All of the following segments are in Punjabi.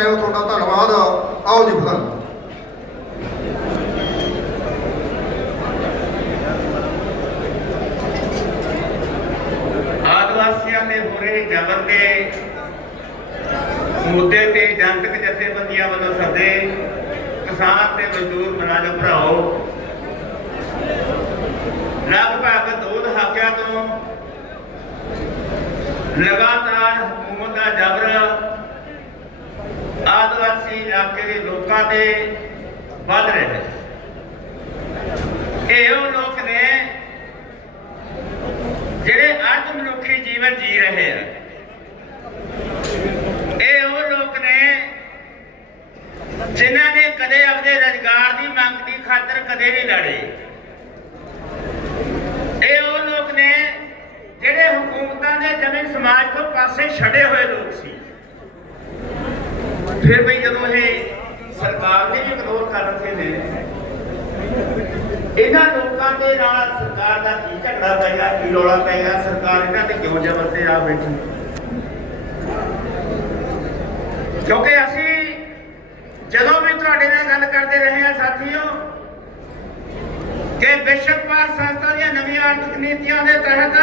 ਆਏ ਹੋ, ਤੁਹਾਡਾ ਧੰਨਵਾਦ। ਆਓ ਜੀ ਪ੍ਰਧਾਨ ਆਦਿਵਾਸੀਆਂ ਦੇ ਹੋ ਰਹੇ ਜ਼ਬਰ ਦੇ ਮੁੱਦੇ ਤੇ ਜਨਤਕ ਜਥੇਬੰਦੀਆਂ ਵੱਲੋਂ ਸੱਦੇ ਕਿਸਾਨ ਤੇ ਮਜ਼ਦੂਰ ਮੁਲਾਜ਼ਮ ਭਰਾਓ। ਲਗਭਗ ਦੋ ਦਹਾਕਿਆਂ ਤੋਂ ਲਗਾਤਾਰ ਹਕੂਮਤ ਦਾ ਜ਼ਬਰ ਇਲਾਕੇ ਦੇ ਲੋਕਾਂ ਤੇ ਵੱਧ ਰਿਹਾ ਹੈ ਇਹ ਉਹ ਲੋਕ ਨੇ ਜਿਹੜੇ ਅੱਜ ਮਨੁੱਖੀ ਜੀਵਨ ਜੀ ਰਹੇ ਆ। ਇਹ ਉਹ ਲੋਕ ਨੇ ਜਿਨ੍ਹਾਂ ਨੇ ਕਦੇ ਆਪਣੇ ਰੁਜ਼ਗਾਰ ਦੀ ਮੰਗ ਦੀ ਖਾਤਰ ਕਦੇ ਨਹੀਂ ਲੜੇ। ਇਹ ਉਹ ਲੋਕ ਨੇ ਜਿਹੜੇ ਹਕੂਮਤਾਂ ਦੇ ਜਮੇ ਸਮਾਜ ਤੋਂ ਪਾਸੇ ਛੱਡੇ ਹੋਏ ਲੋਕ ਸੀ। ਫਿਰ ਵੀ ਜਦੋਂ ਇਹ ਸਰਕਾਰ ਨੇ ਵੀ ਇਗਨੋਰ ਕਰ ਰੱਖੇ ਨੇ, ਇਹਨਾਂ ਲੋਕਾਂ ਦੇ ਨਾਲ ਸਰਕਾਰ ਦਾ ਕੀ ਝਗੜਾ ਪੈਗਾ ਕੀ ਰੌਲਾ ਪੈਗਾ ਸਰਕਾਰ ਇਹਨਾਂ ਤੇ ਕਿਉਂ ਜ਼ਬਰ ਤੇ ਆ ਬੈਠੀ? ਕਿਉਂਕਿ ਅਸੀਂ ਜਦੋਂ ਵੀ ਤੁਹਾਡੇ ਨਾਲ ਗੱਲ ਕਰਦੇ ਰਹੇ ਹਾਂ ਸਾਥੀਓ, ਕਿ ਵਿਸ਼ਵਪਾਲ ਸੰਸਥਾ ਦੀਆਂ ਨਵੀਆਂ ਆਰਥਿਕ ਨੀਤੀਆਂ ਦੇ ਤਹਿਤ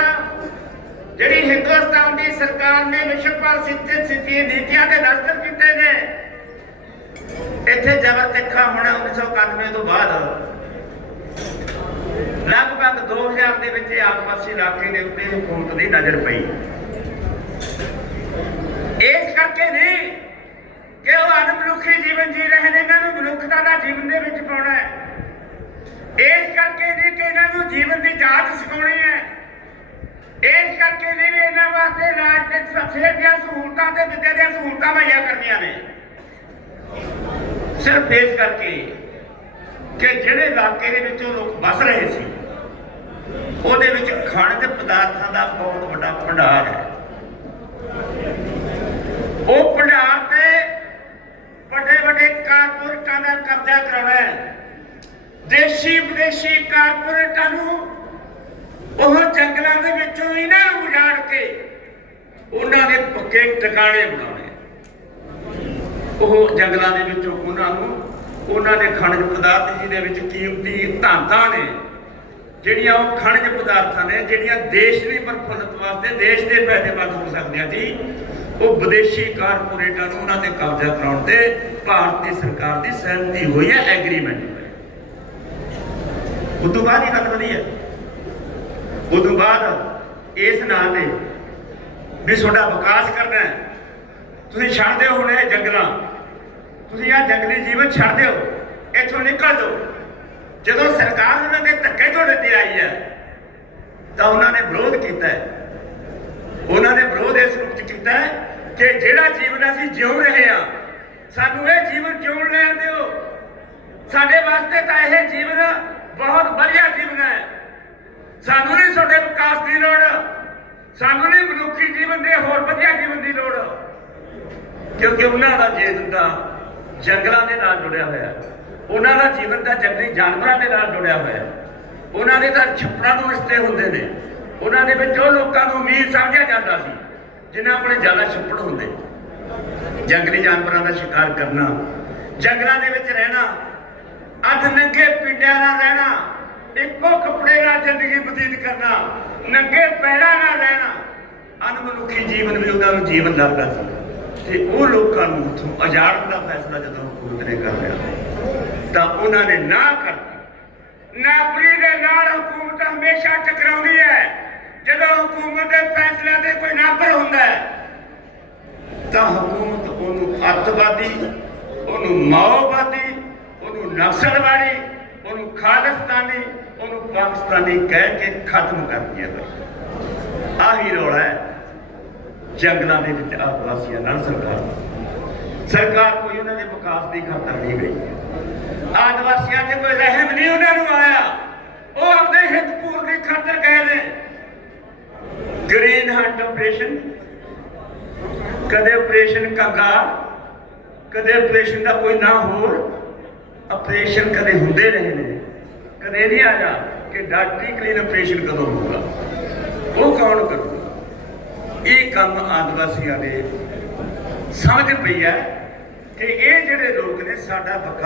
ਜਿਹੜੀ ਹਿੰਦੁਸਤਾਨ ਦੀ ਸਰਕਾਰ ਨੇ ਵਿਸ਼ਵਪਾਲ ਸਿੱਧੇ ਸਿੱਧੀ ਨੀਤੀਆਂ ਦੇ ਦਸਤਖਤ ਇੱਥੇ ਜ਼ਬਰ ਤਿੱਖਾ ਹੋਣਾ 1991 ਤੋਂ ਬਾਅਦ। ਲਗਭਗ 2000 ਦੇ ਵਿੱਚ ਇਹ ਆਦਿਵਾਸੀ ਇਲਾਕੇ ਦੇ ਉੱਤੇ ਹਕੂਮਤ ਦੀ ਨਜ਼ਰ ਪਈ। ਇਸ ਕਰਕੇ ਨਹੀਂ ਕਿ ਉਹ ਅਨਮਨੁੱਖੀ ਜੀਵਨ ਜੀ ਰਹੇ ਨੇ, ਇਹਨਾਂ ਨੂੰ ਮਨੁੱਖਤਾ ਦਾ ਜੀਵਨ ਦੇ ਵਿੱਚ ਪਾਉਣਾ ਹੈ। ਇਸ ਕਰਕੇ ਨਹੀਂ ਕਿ ਇਹਨਾਂ ਨੂੰ ਜੀਵਨ ਦੀ ਜਾਂਚ ਸਿਖਾਉਣੀ ਹੈ। ਇਸ ਕਰਕੇ ਨਹੀਂ ਵੀ ਇਹਨਾਂ ਵਾਸਤੇ ਰਾਜ ਦੇ ਸਿਹਤ ਦੀਆਂ ਸਹੂਲਤਾਂ ਤੇ ਵਿੱਦਿਆ ਦੀਆਂ ਸਹੂਲਤਾਂ ਮੁਹੱਈਆ ਕਰਨੀਆਂ ਨੇ। ਸਿਰਫ ਇਸ ਕਰਕੇ ਕਿ ਜਿਹੜੇ ਇਲਾਕੇ ਦੇ ਵਿੱਚ ਉਹ ਲੋਕ ਵਸ ਰਹੇ ਸੀ, ਉਹਦੇ ਵਿੱਚ ਖਣਿਜ ਪਦਾਰਥਾਂ ਦਾ ਬਹੁਤ ਵੱਡਾ ਭੰਡਾਰ ਹੈ। ਉਹ ਭੰਡਾਰ ਤੇ ਵੱਡੇ ਵੱਡੇ ਕਾਰਪੋਰੇਟਾਂ ਦਾ ਕਬਜ਼ਾ ਕਰਾਉਣਾ ਹੈ। ਦੇਸ਼ੀ ਵਿਦੇਸ਼ੀ ਕਾਰਪੋਰੇਟਾਂ ਨੂੰ ਉਹ ਜੰਗਲਾਂ ਦੇ ਵਿੱਚੋਂ ਇਹਨਾਂ ਨੂੰ ਉਜਾੜ ਕੇ ਉਹਨਾਂ ਦੇ ਪੱਕੇ ਟਿਕਾਣੇ ਬਣਾਉਣਾ। ਉਹ ਜੰਗਲਾਂ ਦੇ ਵਿੱਚੋਂ ਉਹਨਾਂ ਨੂੰ, ਉਹਨਾਂ ਦੇ ਖਣਿਜ ਪਦਾਰਥ ਜਿਹਦੇ ਵਿੱਚ ਕੀਮਤੀ ਧਾਤਾਂ ਨੇ, ਜਿਹੜੀਆਂ ਉਹ ਖਣਿਜ ਪਦਾਰਥਾਂ ਨੇ, ਜਿਹੜੀਆਂ ਦੇਸ਼ ਦੀ ਪ੍ਰਫੁੱਲਤ ਵਾਸਤੇ ਦੇਸ਼ ਦੇ ਫਾਇਦੇਮੰਦ ਹੋ ਸਕਦੀਆਂ ਸੀ, ਉਹ ਵਿਦੇਸ਼ੀ ਕਾਰਪੋਰੇਟਾਂ ਨੂੰ ਉਹਨਾਂ ਤੇ ਕਬਜ਼ਾ ਕਰਾਉਣ ਤੇ ਭਾਰਤੀ ਸਰਕਾਰ ਦੀ ਸਹਿਮਤੀ ਹੋਈ ਹੈ ਐਗਰੀਮੈਂਟ ਉਦੋਂ ਬਾਅਦ ਹੀ ਗੱਲ ਬਣੀ ਹੈ। ਉਦੋਂ ਬਾਅਦ ਇਸ ਨਾਂ ਤੇ ਵੀ ਤੁਹਾਡਾ ਵਿਕਾਸ ਕਰਨਾ ਹੈ। ਤੁਸੀਂ ਛੱਡ ਦਿਓ ਹੁਣ ਇਹ ਜੰਗਲਾਂ। ਤੁਸੀਂ ਆ ਜੰਗਲੀ ਜੀਵਨ ਛੱਡ ਦਿਓ। ਇੱਥੋਂ ਨਿਕਲ ਜਾਓ। ਜਦੋਂ ਸਰਕਾਰ ਉਹਨਾਂ ਦੇ ਧੱਕੇ ਤੁਹਾਡੇ ਤੇ ਆਈ ਹੈ, ਤਾਂ ਉਹਨਾਂ ਨੇ ਵਿਰੋਧ ਕੀਤਾ ਹੈ। ਉਹਨਾਂ ਨੇ ਵਿਰੋਧ ਇਸ ਰੂਪ ਚ ਕੀਤਾ ਹੈ ਕਿ ਜਿਹੜਾ ਜੀਵਨ ਅਸੀਂ ਜਿਉ ਰਹੇ ਆ ਸਾਨੂੰ ਇਹ ਜੀਵਨ ਜਿਉਣ ਲੈਣ ਦਿਓ? ਸਾਡੇ ਵਾਸਤੇ ਤਾਂ ਇਹ ਜੀਵਨ ਬਹੁਤ ਵਧੀਆ ਜੀਵਨ ਹੈ। ਸਾਨੂੰ ਨਹੀਂ ਤੁਹਾਡੇ ਵਿਕਾਸ ਦੀ ਲੋੜ। ਸਾਨੂੰ ਨਹੀਂ ਮਨੁੱਖੀ ਜੀਵਨ ਦੇ ਹੋਰ ਵਧੀਆ ਜੀਵਨ ਦੀ ਲੋੜ। ਕਿਉਂਕਿ ਉਹਨਾਂ ਦਾ ਜੀਵਨ ਦਾ ਜੰਗਲਾਂ ਦੇ ਨਾਲ ਜੁੜਿਆ ਹੋਇਆ ਹੈ। ਉਹਨਾਂ ਦਾ ਜੀਵਨ ਦਾ ਜੰਗਲੀ ਜਾਨਵਰਾਂ ਦੇ ਨਾਲ ਜੁੜਿਆ ਹੋਇਆ ਹੈ। ਉਹਨਾਂ ਦੇ ਤਾਂ ਛੱਪੜਾਂ ਨੂੰ ਰਿਸ਼ਤੇ ਹੁੰਦੇ ਨੇ। ਉਹਨਾਂ ਦੇ ਵਿੱਚ ਉਹ ਲੋਕਾਂ ਨੂੰ ਅਮੀਰ ਸਮਝਿਆ ਜਾਂਦਾ ਸੀ, ਜਿਨ੍ਹਾਂ ਆਪਣੇ ਜ਼ਿਆਦਾ ਛੱਪੜ ਹੁੰਦੇ। ਜੰਗਲੀ ਜਾਨਵਰਾਂ ਦਾ ਸ਼ਿਕਾਰ ਕਰਨਾ, ਜੰਗਲਾਂ ਦੇ ਵਿੱਚ ਰਹਿਣਾ, ਅੱਧ ਨੰਗੇ ਪਿੰਡਾਂ ਨਾਲ ਰਹਿਣਾ, ਇੱਕੋ ਕੱਪੜੇ ਨਾਲ ਜ਼ਿੰਦਗੀ ਬਤੀਤ ਕਰਨਾ, ਨੰਗੇ ਪੈਰਾਂ ਨਾਲ ਰਹਿਣਾ, ਅਨਮਨੁੱਖੀ ਜੀਵਨ ਵੀ ਉਹਨਾਂ ਨੂੰ ਜੀਵਨ ਲੱਗਦਾ ਸੀ। ਤੇ ਉਹ ਲੋਕਾਂ ਨੂੰ ਉੱਥੋਂ ਆਜ਼ਾਦ ਦਾ ਫੈਸਲਾ ਜਦੋਂ ਹਕੂਮਤ ਨੇ ਕਰ ਲਿਆ, ਤਾਂ ਉਹਨਾਂ ਨੇ ਨਾ ਕਰਤੀ। ਨਾਪਰੀ ਦੇ ਨਾਲ ਹਕੂਮਤ ਹਮੇਸ਼ਾ ਟਕਰਾਉਂਦੀ ਹੈ। ਜਦੋਂ ਹਕੂਮਤ ਦੇ ਫੈਸਲਿਆਂ ਤੇ ਕੋਈ ਨਾਪਰ ਹੁੰਦਾ ਹੈ, ਤਾਂ ਹਕੂਮਤ ਉਹਨੂੰ ਅੱਤਵਾਦੀ, ਉਹਨੂੰ ਮਾਓਵਾਦੀ, ਉਹਨੂੰ ਨਕਸਲਵਾਦੀ ਉਹਨੂੰ ਖਾਲਿਸਤਾਨੀ, ਉਹਨੂੰ ਪਾਕਿਸਤਾਨੀ ਕਹਿ ਕੇ ਖਤਮ ਕਰਦੀ ਹੈ। ਆਹੀ ਰੌਲਾ ਹੈ। ਜੰਗਲਾਂ ਦੇ ਵਿੱਚ ਆਦਿਵਾਸੀਆਂ ਨਾਲ ਸਰਕਾਰ ਸਰਕਾਰ ਕੋਈ ਉਹਨਾਂ ਦੇ ਵਿਕਾਸ ਦੀ ਖਾਤਰ ਨਹੀਂ ਗਈ। ਆਦਿਵਾਸੀਆਂ ਤੇ ਕੋਈ ਰਹਿਮ ਨਹੀਂ ਉਹਨਾਂ ਨੂੰ ਆਇਆ। ਉਹ ਆਪਣੇ ਹਿੱਤ ਪੂਰਤੀ ਖਾਤਰ ਗਏ ਨੇ। ਗ੍ਰੀਨ ਹੰਟ ਆਪਰੇਸ਼ਨ ਕਦੇ ਆਪਰੇਸ਼ਨ ਕੰਗਾ ਕਦੇ ਆਪਰੇਸ਼ਨ ਦਾ ਕੋਈ ਨਾ ਹੋਰ ਆਪਰੇਸ਼ਨ ਕਦੇ ਹੁੰਦੇ ਰਹੇ ਨੇ। ਕਦੇ ਨਹੀਂ ਆਇਆ ਕਿ ਡਾਕਟਰੀ ਕਲੀਨ ਆਪਰੇਸ਼ਨ ਕਦੋਂ ਹੋਊਗਾ। ਉਹ ਕੌਣ ਕਰੂ ਇਹ ਕੰਮ ਆਦਿਵਾਸੀਆਂ ਦੇ ਸਮਝ ਪਈ ਹੈ ਕਿ ਇਹ ਜਿਹੜੇ ਲੋਕ ਨੇ ਸਾਡਾ ਬਕਾ